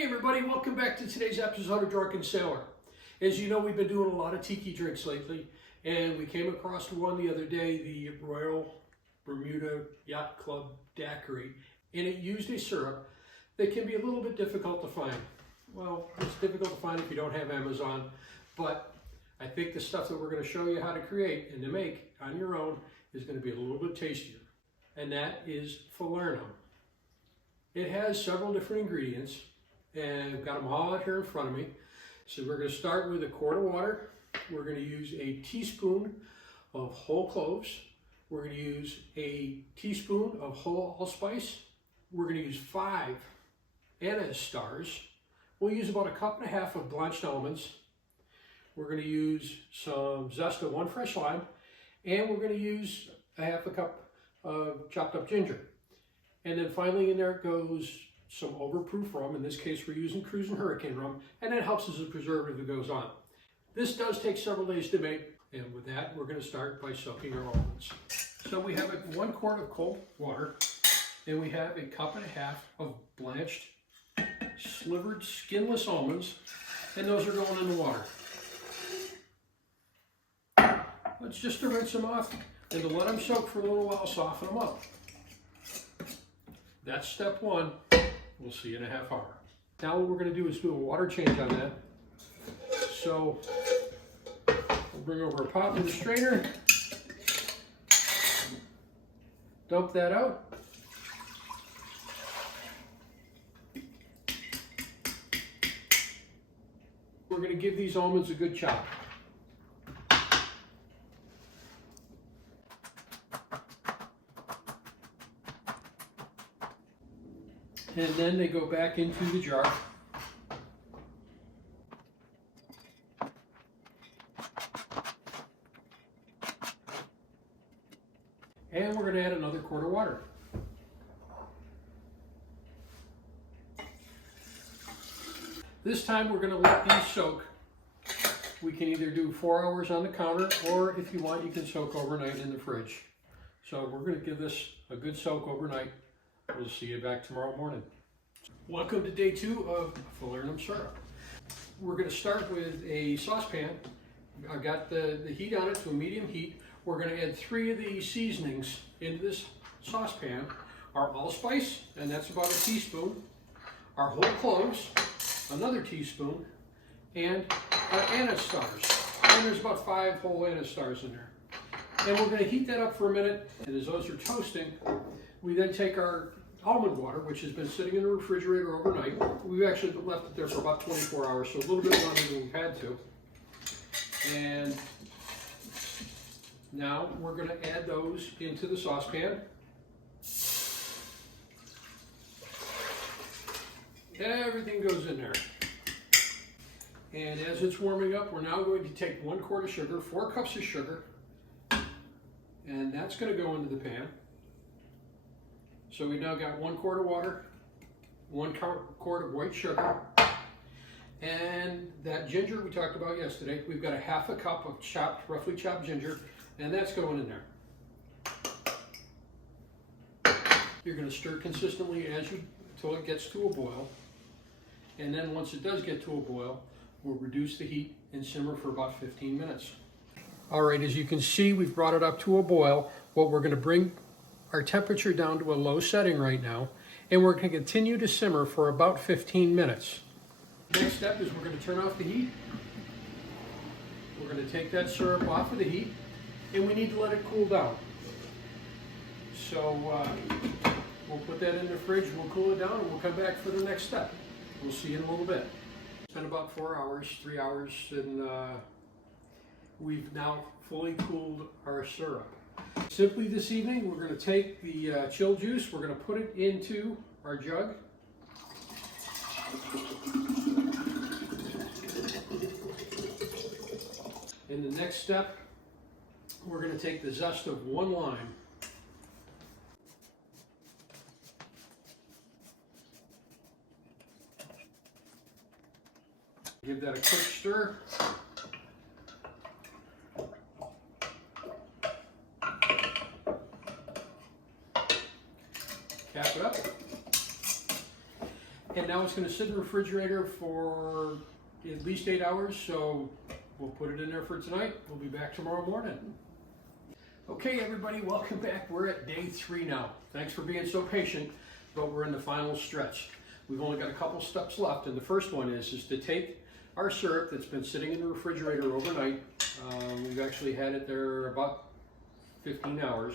Hey everybody, welcome back to today's episode of Drunken Sailor. As you know, we've been doing a lot of tiki drinks lately, and we came across one the other day, the Royal Bermuda Yacht Club Daiquiri, and it used a syrup that can be a little bit difficult to find. Well, it's difficult to find if you don't have Amazon, but I think the stuff that we're going to show you how to create and to make on your own is going to be a little bit tastier, and that is Falernum. It has several different ingredients, and I've got them all out here in front of me. So we're going to start with a quart of water. We're going to use a teaspoon of whole cloves. We're going to use a teaspoon of whole allspice. We're going to use 5 anise stars. We'll use about 1.5 cups of blanched almonds. We're going to use some zest of 1 fresh lime, and we're going to use 1/2 cup of chopped up ginger. And then finally in there goes some overproof rum. In this case, we're using Cruisin' Hurricane rum, and that helps as a preservative that goes on. This does take several days to make, and with that, we're going to start by soaking our almonds. So we have 1 quart of cold water, and we have 1.5 cups of blanched, slivered, skinless almonds, and those are going in the water. It's just to rinse them off and to let them soak for a little while, soften them up. That's step 1. We'll see you in a half hour. Now what we're going to do is do a water change on that. So we'll bring over a pot with a strainer, dump that out. We're going to give these almonds a good chop. And then they go back into the jar. And we're going to add another quart of water. This time we're going to let these soak. We can either do 4 hours on the counter, or if you want, you can soak overnight in the fridge. So we're going to give this a good soak overnight. We'll see you back tomorrow morning. Welcome to day 2 of Falernum syrup. We're going to start with a saucepan. I've got the heat on it to a medium heat. We're going to add 3 of the seasonings into this saucepan. Our allspice, and that's about 1 teaspoon. Our whole cloves, another teaspoon. And our anise stars. And there's about 5 whole anise stars in there. And we're going to heat that up for a minute. And as those are toasting, we then take our almond water, which has been sitting in the refrigerator overnight. We've actually left it there for about 24 hours, so a little bit longer than we've had to. And now we're going to add those into the saucepan. Everything goes in there. And as it's warming up, we're now going to take 1 quart of sugar, 4 cups of sugar, and that's going to go into the pan. So we now got 1 quart of water, 1 quart of white sugar, and that ginger we talked about yesterday. We've got 1/2 cup of roughly chopped ginger, and that's going in there. You're going to stir consistently until it gets to a boil, and then once it does get to a boil, we'll reduce the heat and simmer for about 15 minutes. All right, as you can see, we've brought it up to a boil. What we're going to bring our temperature down to a low setting right now, and we're going to continue to simmer for about 15 minutes. Next step is we're going to turn off the heat. We're going to take that syrup off of the heat, and we need to let it cool down. So we'll put that in the fridge, we'll cool it down, and we'll come back for the next step. We'll see you in a little bit. It's been about 4 hours, 3 hours, and we've now fully cooled our syrup. Simply this evening, we're going to take the chill juice, we're going to put it into our jug. In the next step, we're going to take the zest of 1 lime. Give that a quick stir. Cap it up. And now it's going to sit in the refrigerator for at least 8 hours, so we'll put it in there for tonight. We'll be back tomorrow morning. Okay, everybody, welcome back. We're at day 3 now. Thanks for being so patient, but we're in the final stretch. We've only got a couple steps left, and the first one is to take our syrup that's been sitting in the refrigerator overnight. We've actually had it there about 15 hours,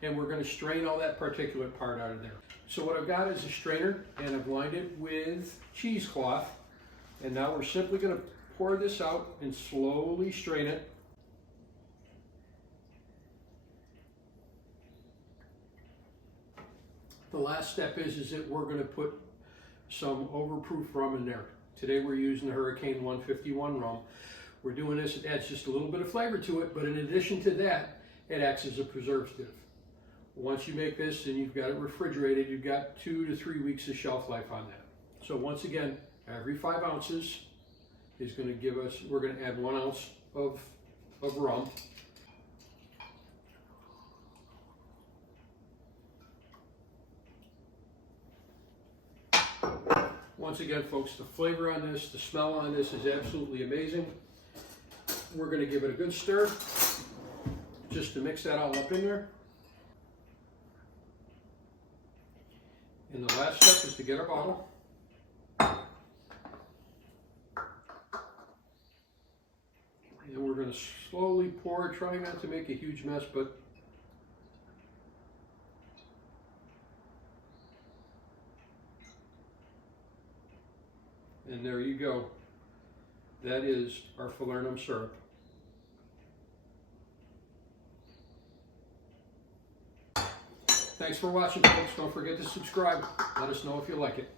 and we're going to strain all that particulate part out of there. So what I've got is a strainer, and I've lined it with cheesecloth, and now we're simply going to pour this out and slowly strain it. The last step is that we're going to put some overproof rum in there. Today we're using the Hurricane 151 rum. We're doing this, it adds just a little bit of flavor to it, but in addition to that, it acts as a preservative. Once you make this and you've got it refrigerated, you've got 2 to 3 weeks of shelf life on that. So once again, every 5 ounces is going to give us, we're going to add 1 ounce of rum. Once again, folks, the flavor on this, the smell on this is absolutely amazing. We're going to give it a good stir just to mix that all up in there. And the last step is to get our bottle. And we're going to slowly pour, trying not to make a huge mess, but and there you go. That is our Falernum syrup. Thanks for watching, folks. Don't forget to subscribe. Let us know if you like it.